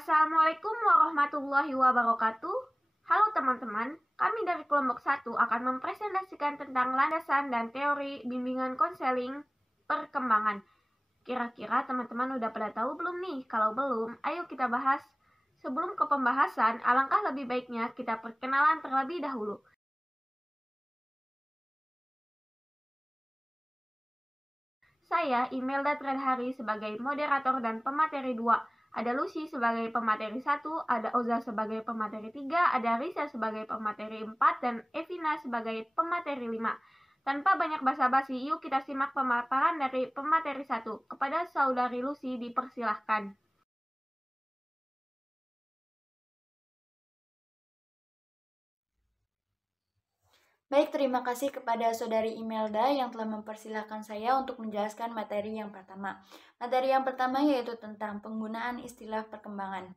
Assalamualaikum warahmatullahi wabarakatuh. Halo teman-teman, kami dari kelompok 1 akan mempresentasikan tentang landasan dan teori bimbingan konseling perkembangan. Kira-kira teman-teman udah pada tahu belum nih? Kalau belum, ayo kita bahas. Sebelum ke pembahasan, alangkah lebih baiknya kita perkenalan terlebih dahulu. Saya Imelda Tredhari sebagai moderator dan pemateri 2. Ada Lucy sebagai pemateri 1, ada Oza sebagai pemateri 3, ada Risa sebagai pemateri 4, dan Evina sebagai pemateri 5. Tanpa banyak basa-basi, yuk kita simak pemaparan dari pemateri 1. Kepada saudari Lucy dipersilahkan. Baik, terima kasih kepada Saudari Imelda yang telah mempersilahkan saya untuk menjelaskan materi yang pertama. Materi yang pertama yaitu tentang penggunaan istilah perkembangan.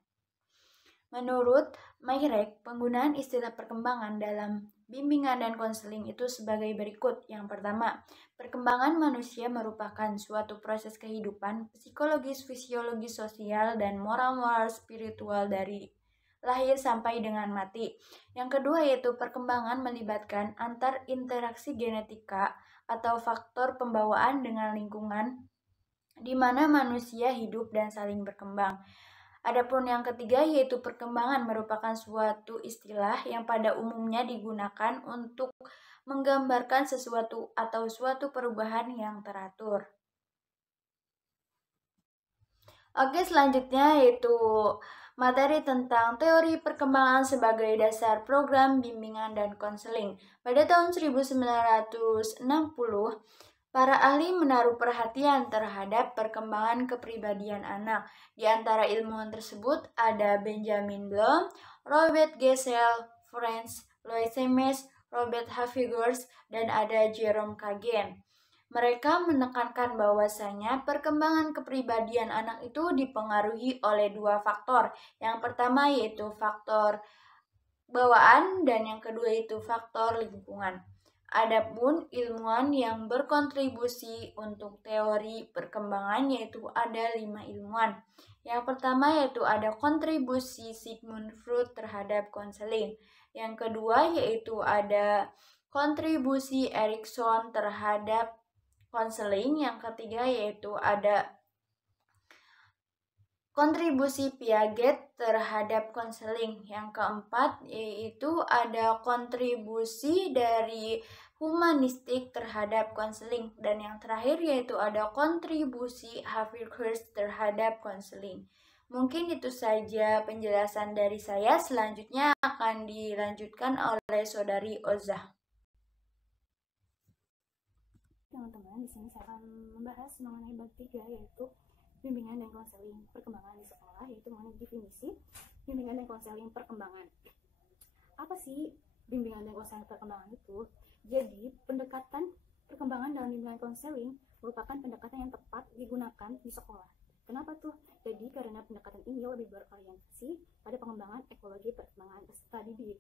Menurut Mayrek, penggunaan istilah perkembangan dalam bimbingan dan konseling itu sebagai berikut. Yang pertama, perkembangan manusia merupakan suatu proses kehidupan psikologis, fisiologis, sosial, dan moral-moral spiritual dari lahir sampai dengan mati. Yang kedua yaitu perkembangan melibatkan antar interaksi genetika atau faktor pembawaan dengan lingkungan di mana manusia hidup dan saling berkembang. Adapun yang ketiga yaitu perkembangan merupakan suatu istilah yang pada umumnya digunakan untuk menggambarkan sesuatu atau suatu perubahan yang teratur. Oke, selanjutnya yaitu materi tentang teori perkembangan sebagai dasar program bimbingan dan konseling. Pada tahun 1960, para ahli menaruh perhatian terhadap perkembangan kepribadian anak. Di antara ilmuwan tersebut ada Benjamin Bloom, Robert Gesell, Franz Louis Siemens, Robert Havigers, dan ada Jerome Kagan. Mereka menekankan bahwasanya perkembangan kepribadian anak itu dipengaruhi oleh dua faktor. Yang pertama yaitu faktor bawaan dan yang kedua itu faktor lingkungan. Adapun ilmuwan yang berkontribusi untuk teori perkembangan yaitu ada 5 ilmuwan. Yang pertama yaitu ada kontribusi Sigmund Freud terhadap konseling. Yang kedua yaitu ada kontribusi Erikson terhadap konseling. Yang ketiga yaitu ada kontribusi Piaget terhadap konseling. Yang keempat yaitu ada kontribusi dari humanistik terhadap konseling. Dan yang terakhir yaitu ada kontribusi Havigers terhadap konseling. Mungkin itu saja penjelasan dari saya. Selanjutnya akan dilanjutkan oleh Saudari Oza. Teman-teman, di sini saya akan membahas mengenai bab 3 yaitu bimbingan dan konseling perkembangan di sekolah, yaitu mengenai definisi bimbingan dan konseling perkembangan. Apa sih bimbingan dan konseling perkembangan itu? Jadi, pendekatan perkembangan dalam bimbingan konseling merupakan pendekatan yang tepat digunakan di sekolah. Kenapa tuh? Jadi, karena pendekatan ini lebih berorientasi pada pengembangan ekologi perkembangan peserta didik.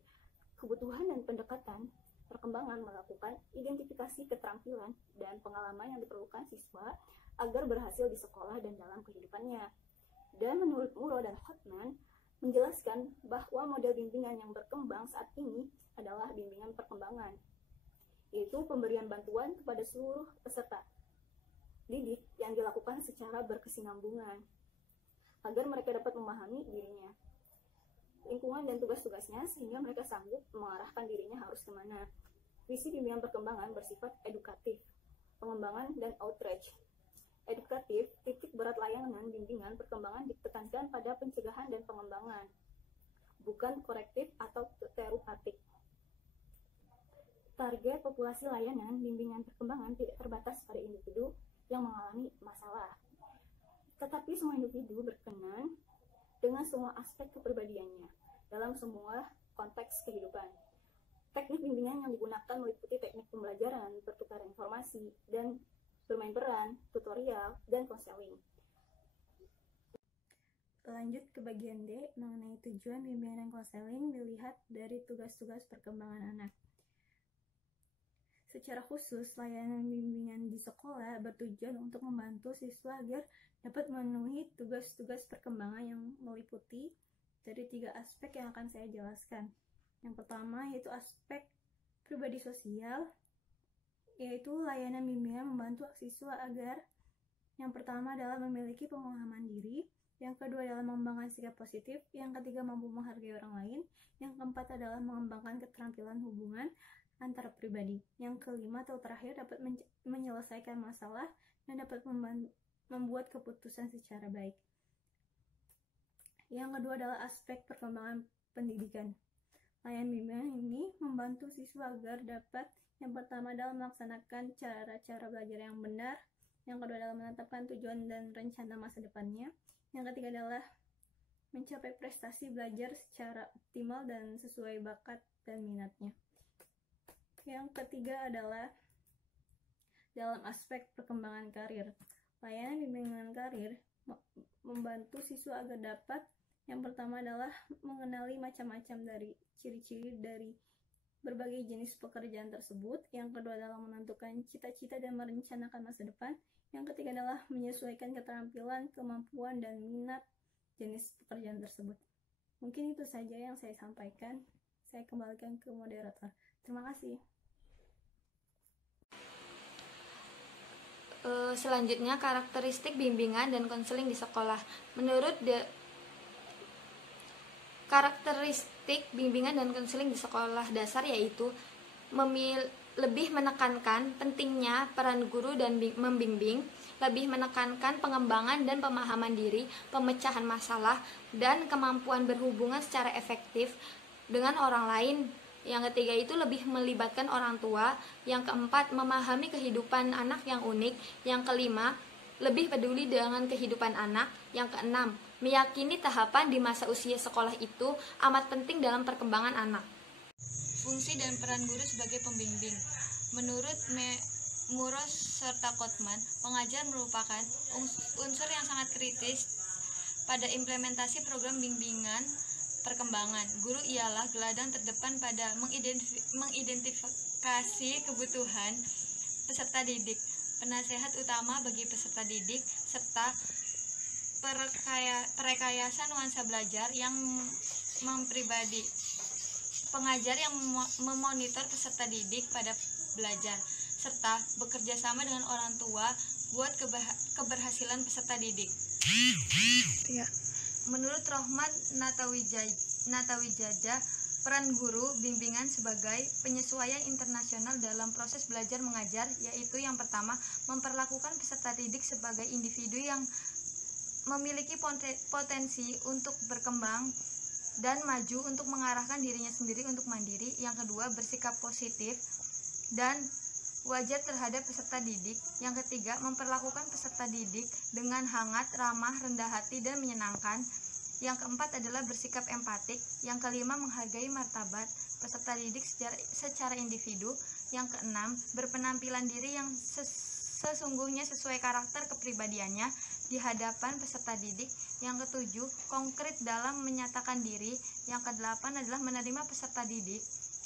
Kebutuhan dan pendekatan perkembangan melakukan identifikasi keterampilan dan pengalaman yang diperlukan siswa agar berhasil di sekolah dan dalam kehidupannya. Dan menurut Muro dan Hotman, menjelaskan bahwa model bimbingan yang berkembang saat ini adalah bimbingan perkembangan, yaitu pemberian bantuan kepada seluruh peserta didik yang dilakukan secara berkesinambungan agar mereka dapat memahami dirinya, lingkungan dan tugas-tugasnya sehingga mereka sanggup mengarahkan dirinya harus kemana. Visi bimbingan perkembangan bersifat edukatif, pengembangan, dan outreach. Edukatif, titik berat layanan bimbingan perkembangan ditekankan pada pencegahan dan pengembangan, bukan korektif atau terapeutik. Target populasi layanan bimbingan perkembangan tidak terbatas pada individu yang mengalami masalah, tetapi semua individu berkenan dengan semua aspek kepribadiannya dalam semua konteks kehidupan. Teknik bimbingan yang digunakan meliputi teknik pembelajaran, pertukaran informasi, dan bermain peran, tutorial, dan konseling. Lanjut ke bagian D, mengenai tujuan bimbingan dan konseling dilihat dari tugas-tugas perkembangan anak. Secara khusus, layanan bimbingan di sekolah bertujuan untuk membantu siswa agar dapat memenuhi tugas-tugas perkembangan yang meliputi dari 3 aspek yang akan saya jelaskan. Yang pertama yaitu aspek pribadi sosial, yaitu layanan bimbingan membantu siswa agar yang pertama adalah memiliki pemahaman diri, yang kedua adalah mengembangkan sikap positif, yang ketiga mampu menghargai orang lain, yang keempat adalah mengembangkan keterampilan hubungan antara pribadi, yang kelima atau terakhir dapat menyelesaikan masalah dan dapat membuat keputusan secara baik. Yang kedua adalah aspek perkembangan pendidikan. Layanan bimbingan ini membantu siswa agar dapat yang pertama adalah melaksanakan cara-cara belajar yang benar, yang kedua adalah menetapkan tujuan dan rencana masa depannya, yang ketiga adalah mencapai prestasi belajar secara optimal dan sesuai bakat dan minatnya. Yang ketiga adalah dalam aspek perkembangan karir. Layanan bimbingan karir membantu siswa agar dapat yang pertama adalah mengenali macam-macam dari ciri-ciri dari berbagai jenis pekerjaan tersebut. Yang kedua adalah menentukan cita-cita dan merencanakan masa depan. Yang ketiga adalah menyesuaikan keterampilan, kemampuan, dan minat jenis pekerjaan tersebut. Mungkin itu saja yang saya sampaikan. Saya kembalikan ke moderator. Terima kasih. Selanjutnya, karakteristik bimbingan dan konseling di sekolah. Menurut karakteristik bimbingan dan konseling di sekolah dasar yaitu lebih menekankan pentingnya peran guru dan membimbing, lebih menekankan pengembangan dan pemahaman diri, pemecahan masalah, dan kemampuan berhubungan secara efektif dengan orang lain. Yang ketiga itu lebih melibatkan orang tua. Yang keempat, memahami kehidupan anak yang unik. Yang kelima, lebih peduli dengan kehidupan anak. Yang keenam, meyakini tahapan di masa usia sekolah itu amat penting dalam perkembangan anak. Fungsi dan peran guru sebagai pembimbing. Menurut Muros serta Kotman, pengajar merupakan unsur yang sangat kritis pada implementasi program bimbingan perkembangan. Guru ialah geladang terdepan pada mengidentifikasi kebutuhan peserta didik, penasehat utama bagi peserta didik, serta perekayasa nuansa belajar yang mempribadi. Pengajar yang memonitor peserta didik pada belajar, serta bekerja sama dengan orang tua buat keberhasilan peserta didik. Ya. Menurut Rohman Natawijaya, peran guru bimbingan sebagai penyesuaian internasional dalam proses belajar mengajar, yaitu yang pertama, memperlakukan peserta didik sebagai individu yang memiliki potensi untuk berkembang dan maju untuk mengarahkan dirinya sendiri untuk mandiri. Yang kedua, bersikap positif dan wajar terhadap peserta didik. Yang ketiga, memperlakukan peserta didik dengan hangat, ramah, rendah hati, dan menyenangkan. Yang keempat adalah bersikap empatik. Yang kelima, menghargai martabat peserta didik secara individu. Yang keenam, berpenampilan diri yang sesungguhnya sesuai karakter kepribadiannya di hadapan peserta didik. Yang ketujuh, konkret dalam menyatakan diri. Yang kedelapan adalah menerima peserta didik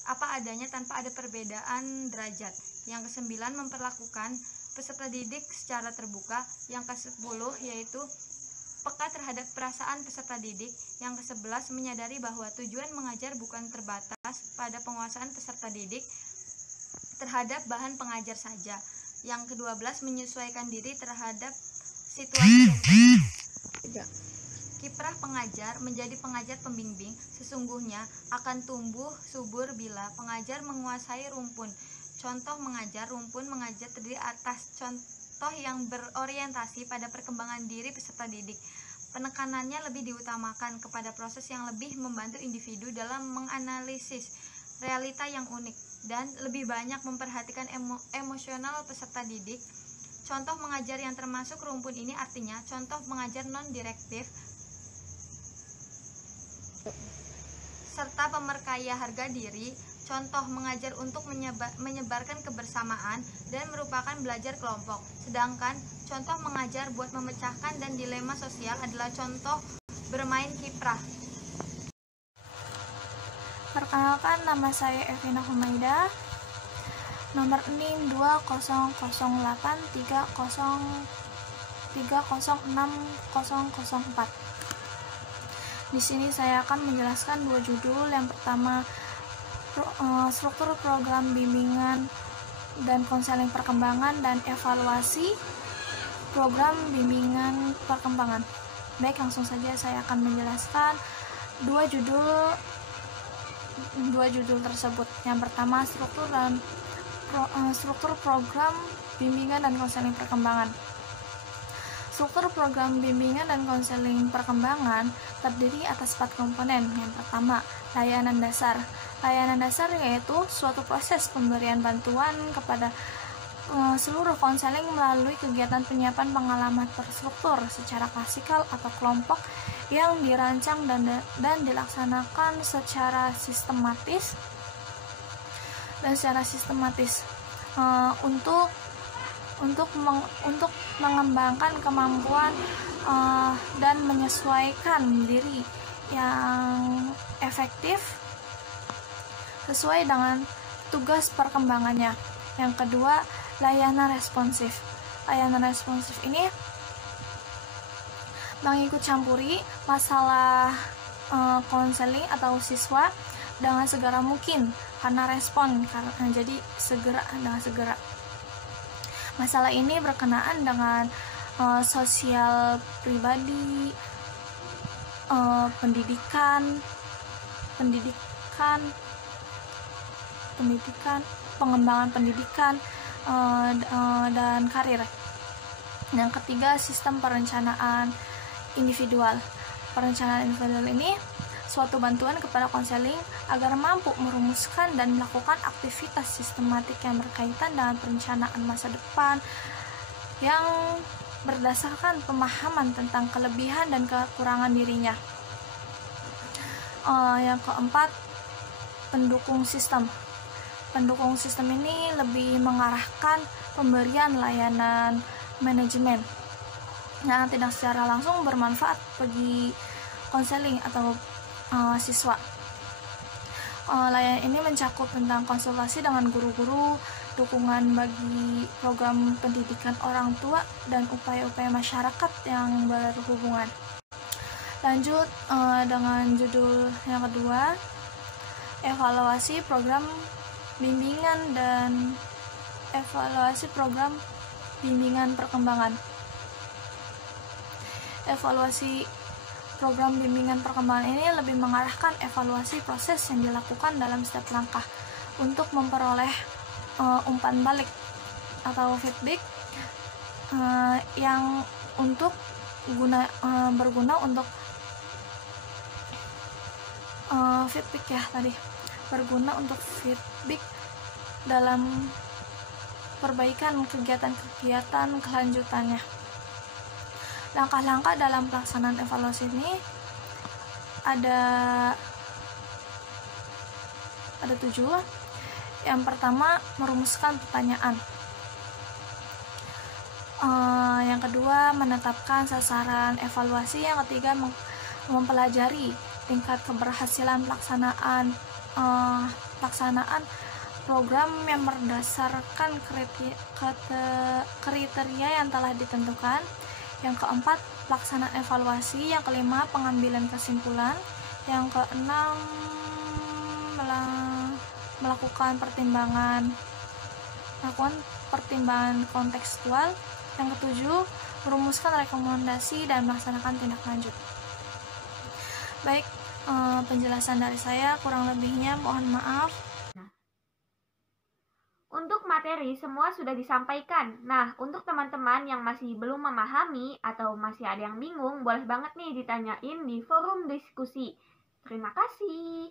apa adanya tanpa ada perbedaan derajat. Yang kesembilan, memperlakukan peserta didik secara terbuka. Yang kesepuluh yaitu peka terhadap perasaan peserta didik. Yang kesebelas, menyadari bahwa tujuan mengajar bukan terbatas pada penguasaan peserta didik terhadap bahan pengajar saja. Yang kedua belas, menyesuaikan diri terhadap situasi dan kiprah pengajar menjadi pengajar pembimbing sesungguhnya akan tumbuh subur bila pengajar menguasai rumpun. Contoh mengajar rumpun mengajar terdiri atas contoh yang berorientasi pada perkembangan diri peserta didik. Penekanannya lebih diutamakan kepada proses yang lebih membantu individu dalam menganalisis realita yang unik dan lebih banyak memperhatikan emosional peserta didik. Contoh mengajar yang termasuk rumpun ini artinya contoh mengajar non-direktif serta pemerkaya harga diri, contoh mengajar untuk menyebarkan kebersamaan dan merupakan belajar kelompok. Sedangkan contoh mengajar buat memecahkan dan dilema sosial adalah contoh bermain kiprah. Perkenalkan, nama saya Evina Humaida, nomor NIM 2008303 306.004. Di sini saya akan menjelaskan dua judul. Yang pertama, struktur program bimbingan dan konseling perkembangan dan evaluasi program bimbingan perkembangan. Baik, langsung saja saya akan menjelaskan dua judul tersebut. Yang pertama, struktur program bimbingan dan konseling perkembangan. Struktur program bimbingan dan konseling perkembangan terdiri atas 4 komponen. Yang pertama, layanan dasar. Layanan dasar yaitu suatu proses pemberian bantuan kepada seluruh konseling melalui kegiatan penyiapan pengalaman terstruktur secara klasikal atau kelompok yang dirancang dan dilaksanakan secara sistematis untuk mengembangkan kemampuan dan menyesuaikan diri yang efektif sesuai dengan tugas perkembangannya. Yang kedua, layanan responsif. Layanan responsif ini mengikut campuri masalah konseling atau siswa dengan segera mungkin karena respon, jadi dengan segera. Masalah ini berkenaan dengan sosial pribadi, pendidikan, pengembangan pendidikan, dan karir. Yang ketiga, sistem perencanaan individual. Perencanaan individual ini suatu bantuan kepada konseling agar mampu merumuskan dan melakukan aktivitas sistematik yang berkaitan dengan perencanaan masa depan yang berdasarkan pemahaman tentang kelebihan dan kekurangan dirinya. Yang keempat, pendukung sistem. Pendukung sistem ini lebih mengarahkan pemberian layanan manajemen yang tidak secara langsung bermanfaat bagi konseling atau siswa. Layanan ini mencakup tentang konsultasi dengan guru-guru, dukungan bagi program pendidikan orang tua, dan upaya-upaya masyarakat yang berhubungan. Lanjut dengan judul yang kedua, evaluasi program bimbingan dan evaluasi program bimbingan perkembangan. Evaluasi program bimbingan perkembangan ini lebih mengarahkan evaluasi proses yang dilakukan dalam setiap langkah untuk memperoleh umpan balik atau feedback yang berguna untuk feedback dalam perbaikan kegiatan-kegiatan kelanjutannya. Langkah-langkah dalam pelaksanaan evaluasi ini ada 7. Yang pertama, merumuskan pertanyaan. Yang kedua, menetapkan sasaran evaluasi. Yang ketiga, mempelajari tingkat keberhasilan pelaksanaan program yang berdasarkan kriteria yang telah ditentukan. Yang keempat, pelaksanaan evaluasi. Yang kelima, pengambilan kesimpulan. Yang keenam, melakukan pertimbangan kontekstual. Yang ketujuh, merumuskan rekomendasi dan melaksanakan tindak lanjut. Baik, penjelasan dari saya, kurang lebihnya mohon maaf. Untuk materi semua sudah disampaikan. Nah, untuk teman-teman yang masih belum memahami atau masih ada yang bingung, boleh banget nih ditanyain di forum diskusi. Terima kasih.